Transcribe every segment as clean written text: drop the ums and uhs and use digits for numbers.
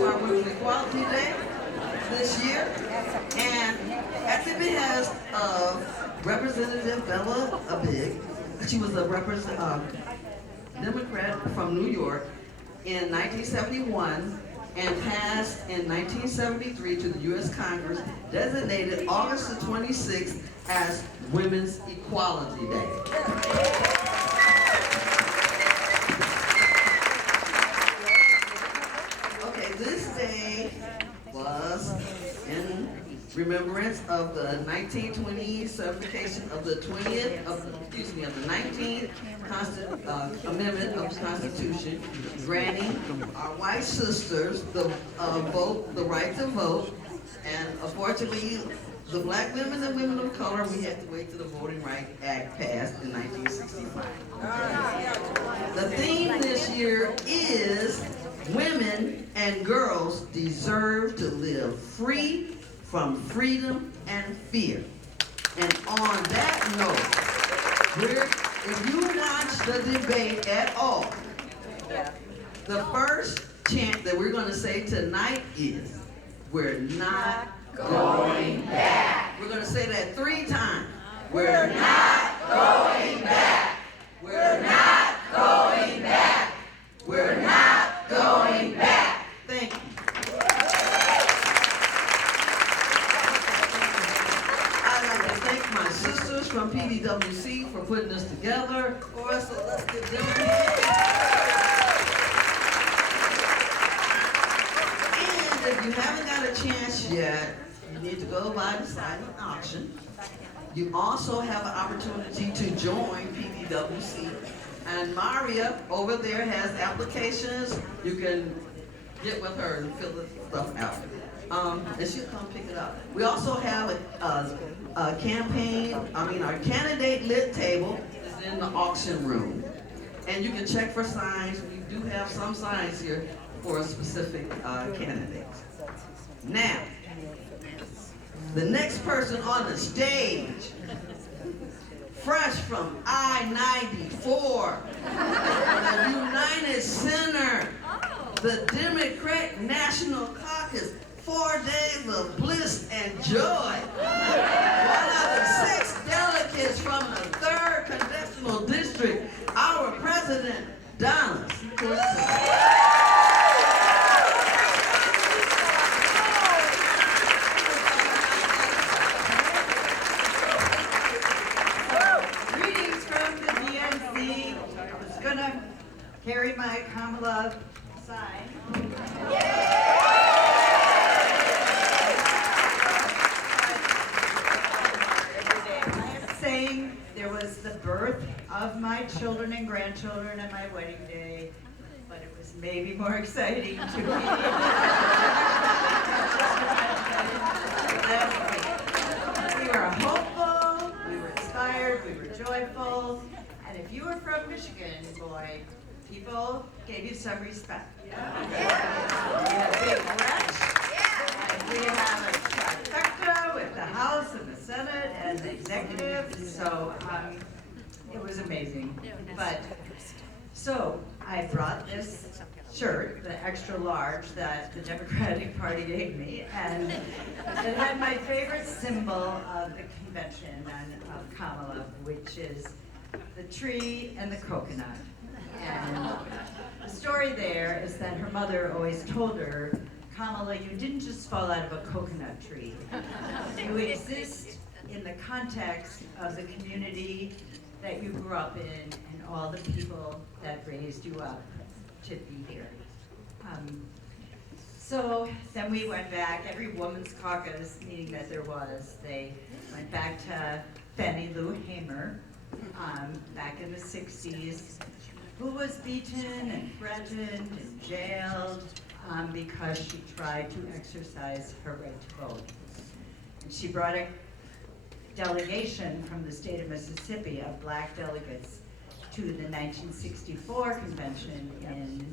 to our Women's Equality Day this year. And at the behest of Representative Bella Abig, she was a Democrat from New York in 1971 and passed in 1973 to the U.S. Congress, designated August the 26th as Women's Equality Day. Okay, this day was in remembrance of the 1920 certification of the 19th Amendment of the Constitution, granting our white sisters the right to vote, and unfortunately, the black women and women of color, we had to wait till the Voting Rights Act passed in 1965. The theme this year is women and girls deserve to live free from freedom and fear. And on that note, if you watch the debate at all, the first chant that we're going to say tonight is, we're not going back. We're going to say that 3 times. We're not going back. We're not going back. We're not going back. Thank you. I'd like to thank my sisters from PDWC for putting this together for us, so let's give them a hand. And if you haven't got a chance yet, you need to go by the silent auction. You also have an opportunity to join PDWC. And Maria over there has applications. You can get with her and fill this stuff out. And she'll come pick it up. We also have a campaign, our candidate lit table is in the auction room. And you can check for signs. We do have some signs here for specific candidates. Now, the next person on the stage, fresh from I-94, the United Center, the Democrat National Caucus, 4 days of bliss and joy. One of the 6 delegates from the 3rd Congressional District, our President, Donna. Carry my Kamala sign. I am saying there was the birth of my children and grandchildren and my wedding day, but it was maybe more exciting to me. We were hopeful, we were inspired, we were joyful, and if you were from Michigan, boy, people gave you some respect. We have big wretch, and we have a trifecta with the House and the Senate and the executive, so it was amazing. But so I brought this shirt, the extra large that the Democratic Party gave me, and it had my favorite symbol of the convention of Kamala, which is the tree and the coconut. And the story there is that her mother always told her, Kamala, you didn't just fall out of a coconut tree. You exist in the context of the community that you grew up in and all the people that raised you up to be here. So then we went back, every women's caucus meeting that there was, they went back to Fannie Lou Hamer, back in the 60s, who was beaten and threatened and jailed because she tried to exercise her right to vote. And she brought a delegation from the state of Mississippi of black delegates to the 1964 convention in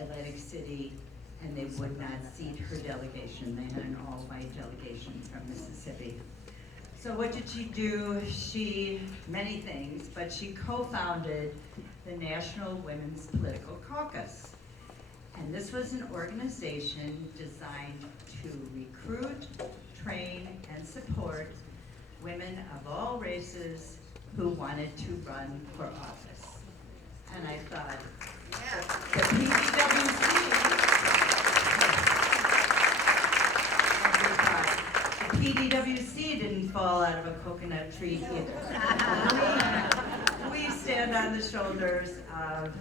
Atlantic City, and they would not seat her delegation. They had an all-white delegation from Mississippi. So what did she do? Many things, but she co-founded the National Women's Political Caucus. And this was an organization designed to recruit, train, and support women of all races who wanted to run for office. And I thought, the PDWC didn't fall out of a coconut tree either. We stand on the shoulders of,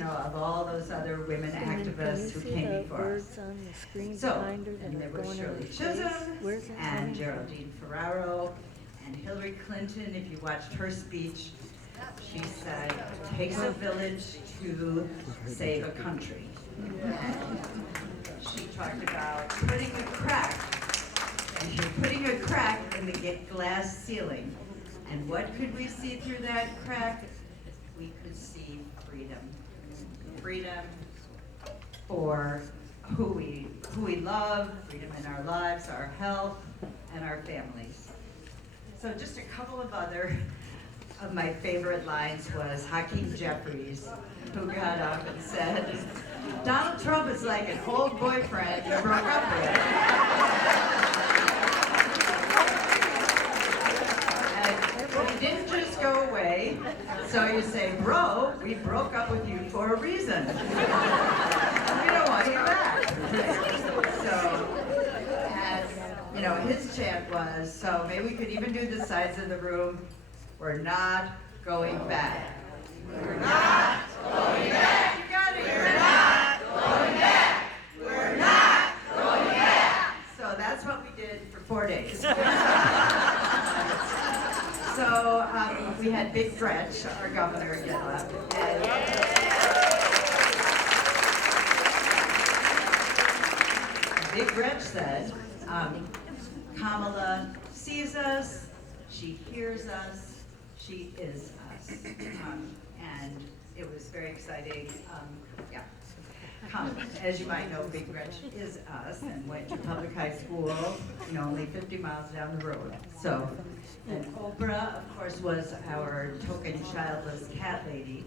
of all those other women activists who came before us. So, and there was Shirley Chisholm, and Geraldine Ferraro, and Hillary Clinton. If you watched her speech, she said, it takes a village to save a country. And she talked about putting a crack in the glass ceiling. And what could we see through that crack? We could see freedom. Freedom for who we love, freedom in our lives, our health, and our families. So just a couple of other of my favorite lines was Hakeem Jeffries, who got up and said, Donald Trump is like an old boyfriend you broke up with. And he didn't just go away, so you say, bro, we broke up with you for a reason. We don't want you back. So, and, his chant was, so maybe we could even do the sides of the room, we're not going back. We're not going back. You got it. We're not going back. We're not going back. So that's what we did for 4 days. So we had Big Gretch, our governor, get up. And Big Gretch said, Kamala sees us, she hears us, she is us. And it was very exciting. As you might know, Big Gretch is us and went to public high school, only 50 miles down the road. So, and Oprah, of course, was our token childless cat lady.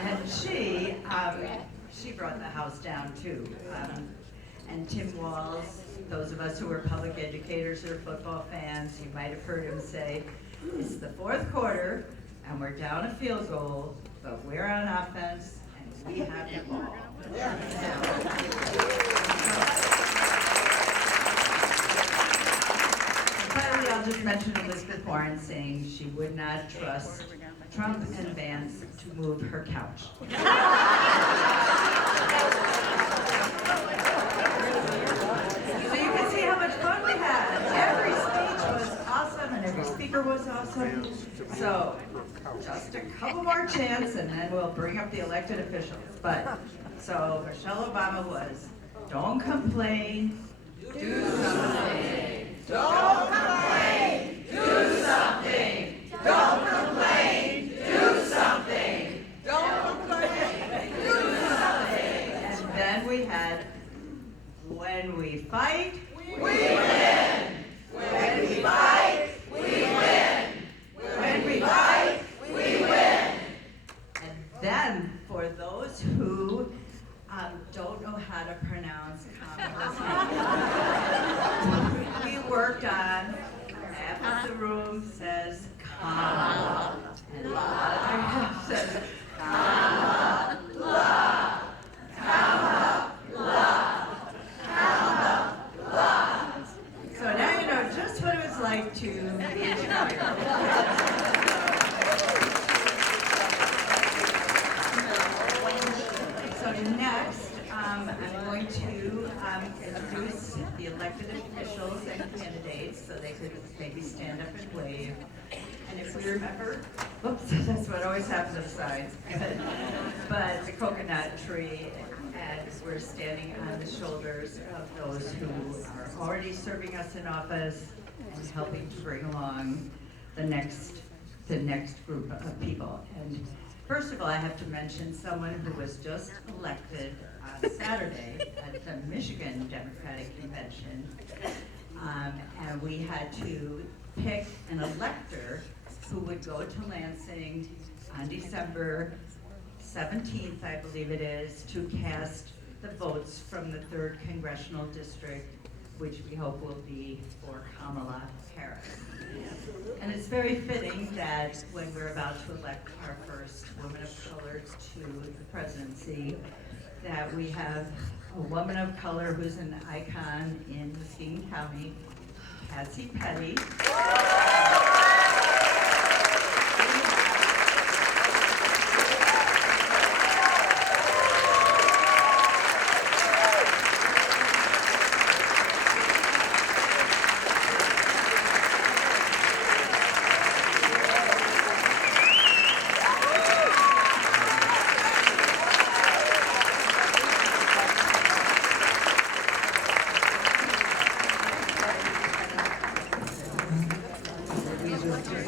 And she brought the house down too. And Tim Walz, those of us who are public educators or football fans, you might have heard him say, it's the fourth quarter, and we're down a field goal, but we're on offense, and we have the ball. Finally, I'll just mention Elizabeth Warren saying she would not trust Trump and Vance to move her couch. Every speaker was awesome. So, just a couple more chants and then we'll bring up the elected officials. So Michelle Obama was, don't complain, do something. Don't complain, do something. Don't complain, do something. Don't complain, do something. And then we had, when we fight, we win. When we fight, we win. When we fight, we win. And then, for those who don't know how to pronounce Kamala's name, we worked on, half of the room says Kamala, and the other half says Kamala, Kamala, Kamala. So now you know just what it was like to be in Chicago. So next, I'm going to introduce the elected officials and candidates so they could maybe stand up and wave. And if we remember, oops, that's what always happens on the sides. But the coconut tree, and we're standing on the shoulders of those who are already serving us in office and helping to bring along the next group of people. And first of all, I have to mention someone who was just elected on Saturday at the Michigan Democratic Convention. And we had to pick an elector who would go to Lansing on December 17th, I believe it is, to cast the votes from the 3rd Congressional District, which we hope will be for Kamala Harris. And it's very fitting that when we're about to elect our first woman of color to the presidency, that we have a woman of color who's an icon in Muskegon County, Patsy Petty.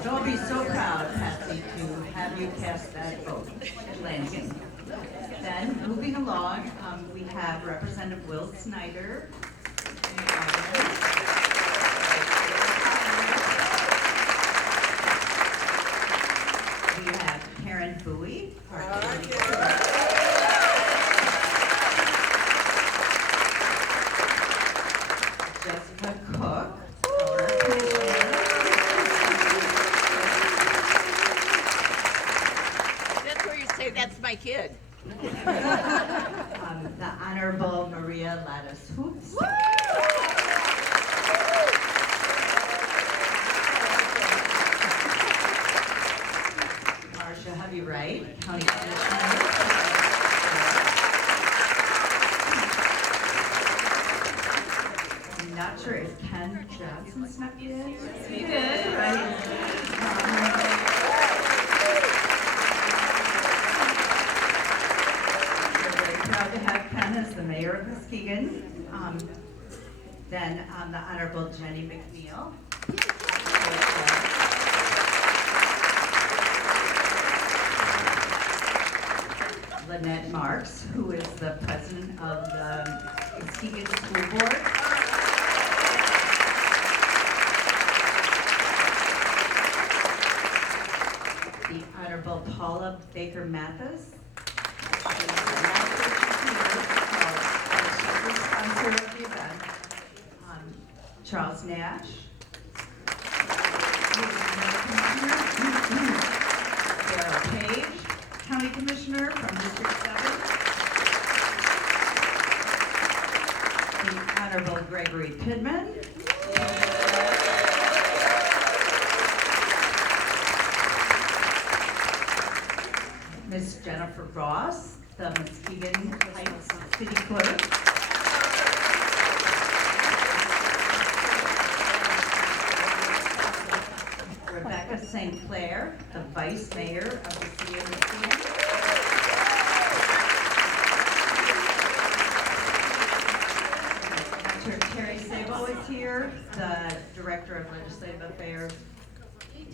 Don't be so proud, Patsy, to have you cast that vote at Lansing. Then, moving along, we have Representative Will Snyder. We have Karen Bowie. Jessica Cook. That's my kid. The Honorable Maria Lattice Hoops. Marcia Hovey Wright, County Commissioner. I'm not sure if Ken Johnson snuck in. He did, right? Proud to have Ken as the mayor of Muskegon. Then the Honorable Jenny McNeil. Lynette Marks, who is the president of the Muskegon School Board. The Honorable Paula Baker Mathis. Sponsor of the event, Charles Nash, Darrell Page, County Commissioner from District 7, the Honorable Gregory Pittman, Miss Jennifer Ross, the Muskegon Heights City Clerk. Rebecca St. Clair, the Vice Mayor of the City of Muskegon. Dr. Terry Sabo is here, the Director of Legislative Affairs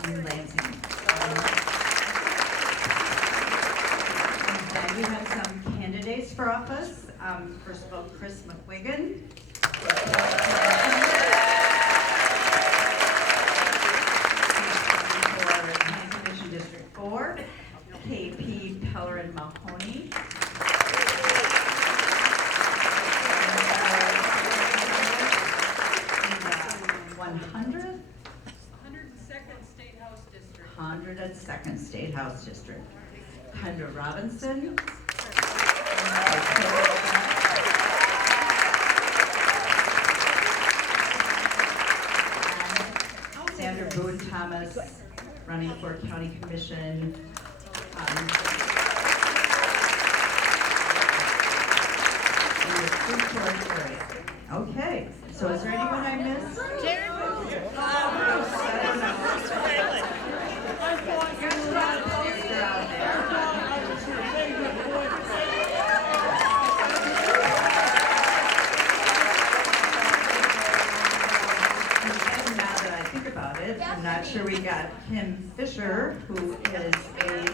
in Lansing. And we have some candidates for office. First of all, Chris McWigan. District 4, KP Pellerin Mahoney. 102nd State House District. Kendra Robinson. And Sandra Boone Thomas, running for County Commission. Okay, so is there anyone I missed? I'm not sure we got Kim Fisher, who is a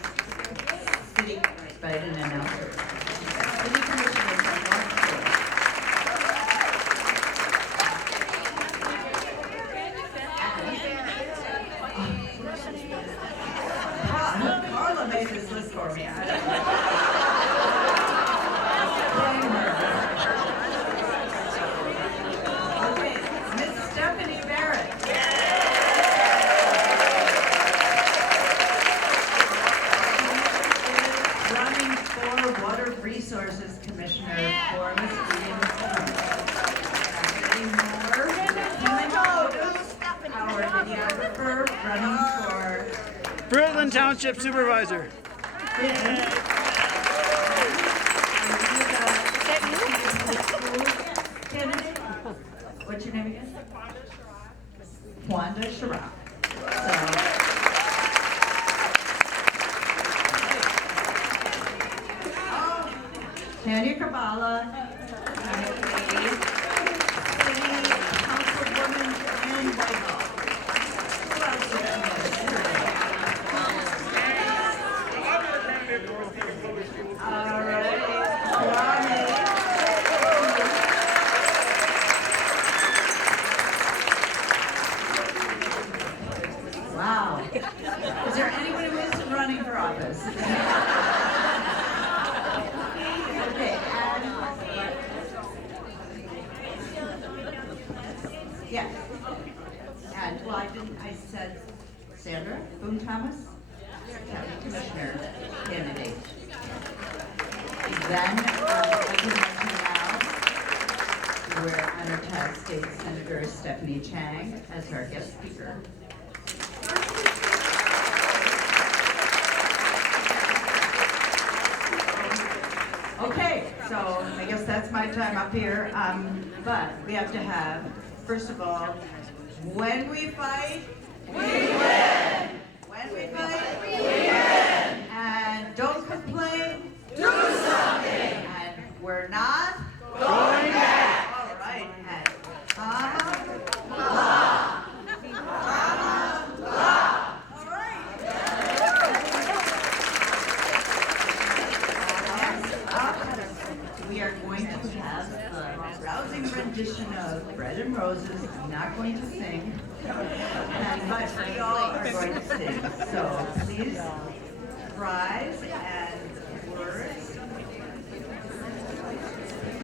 city, but I didn't announce her. City Commissioner from North Carla made this list for me. blame her. Okay, Miss Stephanie Barrett. Running for Water Resources Commissioner for Muskegon. Our videographer running for Redmond Township Supervisor. Candidate? What's your name again? Wanda Sharaf. Tanya Kabala, City Councilwoman Ann Whitehall. Who else did I miss? All right. Wow. Is there anyone who isn't running for office? Okay, and yes. And well, I said Sandra Boone Thomas, County Commissioner candidate. Then, I can mention now, we're honored to have State Senator Stephanie Chang as our guest speaker. Okay, so I guess that's my time up here. But we have to have, first of all, when we fight, we win. When we fight, we win. And don't complain, do something. And we're not going back. All right. And we are going to have a rousing rendition of Bread and Roses. I'm not going to sing, but we all are going to sing. So please rise and